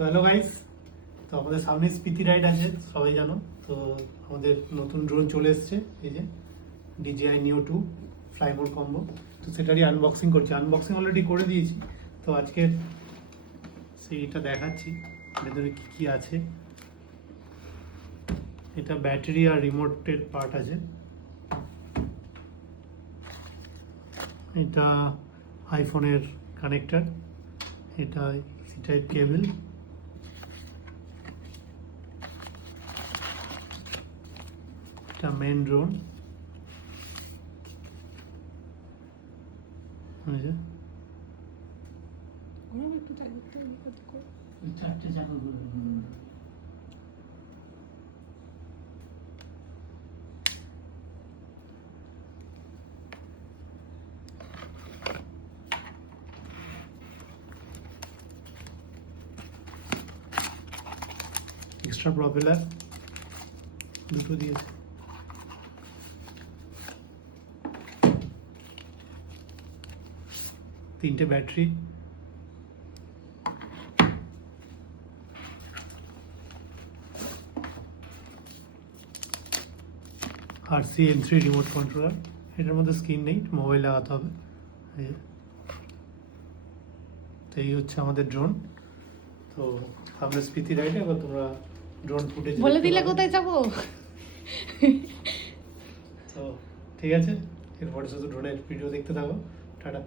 তো hello guys, তো আমাদের সামনে স্পিতি রাইড আছে, সবাই জানো। তো আমাদের নতুন ড্রোন চলে এসেছে, এই যে DJI Neo 2 fly mode combo. তো সেটারই আনবক্সিং করছি, আনবক্সিং অলরেডি করে দিয়েছি। তো আজকে সেইটা দেখাচ্ছি ভেতরে কি কি আছে। এটা ব্যাটারি আর রিমোটের পার্ট আছে। এটা আইফোনের কানেক্টর, এটা সি টাইপ কেবল, এটা মেন ড্রোন, চারটে চাকা এক্সট্রা প্রপেলার দুটো দিয়েছে। তিনটে ব্যাটারি, আর CN3 রিমোট কন্ট্রোলার। এটার মধ্যে স্ক্রিন নেই, মোবাইল লাগাতে হবে। তো এই হচ্ছে আমাদের ড্রোন। তো আমরা স্পিতি রাইডে, এবার তোমরা ড্রোন ফুটেজ বলে দিলে কোথায় যাবো। তো ঠিক আছে, এরপরে শুধু ড্রোনের ভিডিও দেখতে থাকো। টাটা।